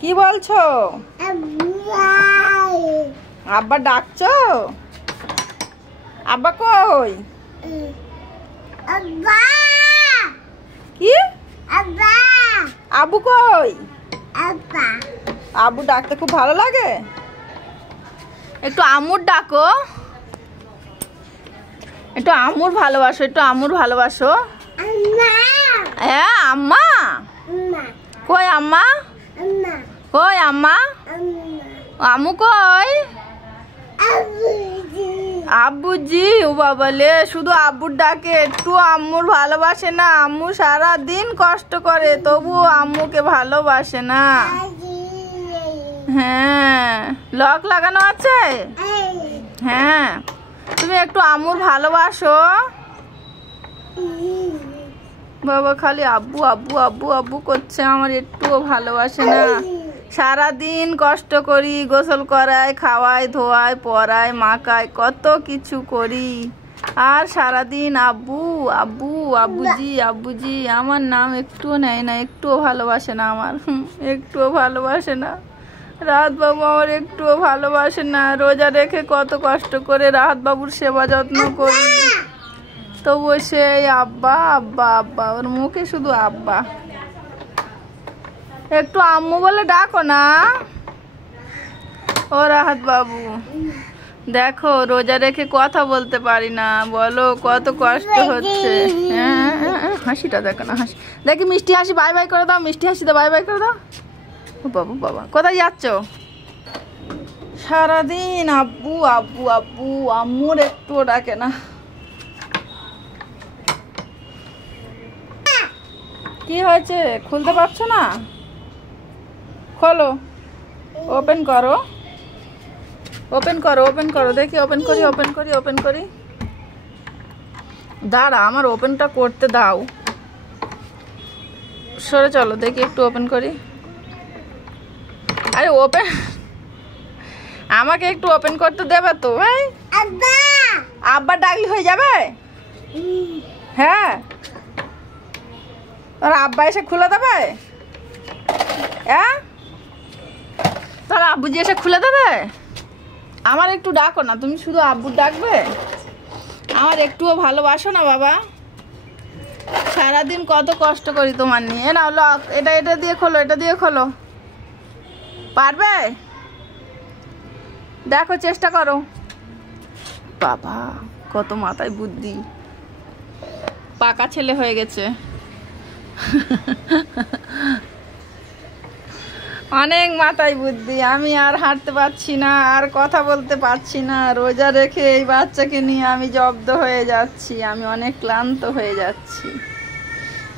কি বলছো? আব্বা ডাকছো? আব্বা কই? কি? আব্বু কই? আব্বু ডাকতে খুব ভালো লাগে। একটু আম্মুর ডাকো, একটু আম্মুর ভালোবাসো, একটু আম্মুর ভালোবাসো। হ্যাঁ আম্মা কই? আম্মা কই? আম্মা আম্মু কই? আব্বুজি। ও বাবালে, শুধু আব্বুর ডাকে, একটু আম্মুর ভালোবাসে না। আম্মু সারা দিন কষ্ট করে, তবু আম্মুকে ভালোবাসে না। হ্যাঁ, লক লাগানো আছে। হ্যাঁ, তুমি একটু আম্মুর ভালোবাসো। বাবা খালি আব্বু আব্বু আব্বু আব্বু করছে, আমার একটুও ভালোবাসে না। সারা দিন কষ্ট করি, গোসল করাই, খাওয়াই, ধোয়াই, পড়াই, মাখাই, কত কিছু করি, আর সারাদিন আব্বু আব্বু আব্বুজি আব্বুজি। আমার নাম একটুও নেয় না, একটুও ভালোবাসে না আমার, একটুও ভালোবাসে না। রাহাত বাবু আমার একটুও ভালোবাসে না। রোজা রেখে কত কষ্ট করে রাহাত বাবুর সেবা যত্ন করি, তবুও সেই আব্বা আব্বা আব্বা, ওর মুখে শুধু আব্বা। একটু আম্মু বলে ডাকো না। ও রাহাত বাবু দেখো, রোজা রেখে কথা বলতে পারি না, বলো কত কষ্ট হচ্ছে। হ্যাঁ, হাসিটা দেখো না, হাসি দেখি, মিষ্টি হাসি, বাই বাই করে দাও, মিষ্টি হাসি দাও, বাই বাই করে দাও। ও বাবু বাবা, কোথায় যাচ্ছ? সারাদিন আব্বু আব্বু আব্বু, আম্মুর একটুও ডাকে না। কি হয়েছে, খুলতে পারছো না? খোলো, ওপেন করো, ওপেন করো, ওপেন করো, দেখি ওপেন করি, ওপেন করি, ওপেন করি। দাঁড়া, আমার ওপেনটা করতে দাও, সরে চলো, দেখি একটু ওপেন করি। আরে ওপেন, আমাকে একটু ওপেন করতে দেবে তো ভাই? আব্বা ডাকলে হয়ে যাবে? হ্যাঁ, তোর আব্বা এসে খুলে দেবে? হ্যাঁ, তোর আব্বুজি এসে খুলে দেবে? আমার একটু ডাকো না, তুমি শুধু আব্বুর ডাকবে? আমার একটুও ভালোবাসো না বাবা? সারাদিন কত কষ্ট করি তোমার নিয়ে। নাও লক, এটা এটা দিয়ে খোলো, এটা দিয়ে খোলো। পারবে? দেখো, চেষ্টা করো। বাবা কত মাথায় বুদ্ধি, পাকা ছেলে হয়ে গেছে। অনেক মাথায় বুদ্ধি। আমি আর হাঁটতে পারছি না, আর কথা বলতে পারছি না। রোজা রেখে এই বাচ্চাকে নিয়ে আমি জব্দ হয়ে যাচ্ছি, আমি অনেক ক্লান্ত হয়ে যাচ্ছি।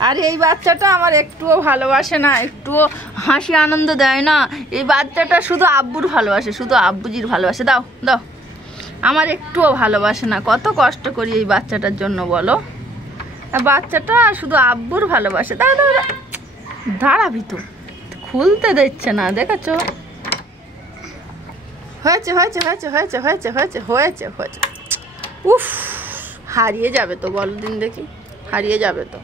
আর এই বাচ্চাটা আমার একটুও ভালোবাসে না, একটুও হাসি আনন্দ দেয় না। এই বাচ্চাটা শুধু আব্বুর ভালোবাসে, শুধু আব্বুজির ভালোবাসে। দাও দাও, আমার একটুও ভালোবাসে না। কত কষ্ট করি এই বাচ্চাটার জন্য বলো। বাচ্চাটা শুধু আব্বুর ভালোবাসে। দাঁড়া দাঁড়া, দাঁড়াবি তো, খুলতে দিচ্ছে না, দেখেছো? হয়েছে হয়েছে হয়েছে হয়েছে হয়েছে হয়েছে হয়েছে হয়েছে। উফ, হারিয়ে যাবে তো, বলো দিন দেখি, হারিয়ে যাবে তো।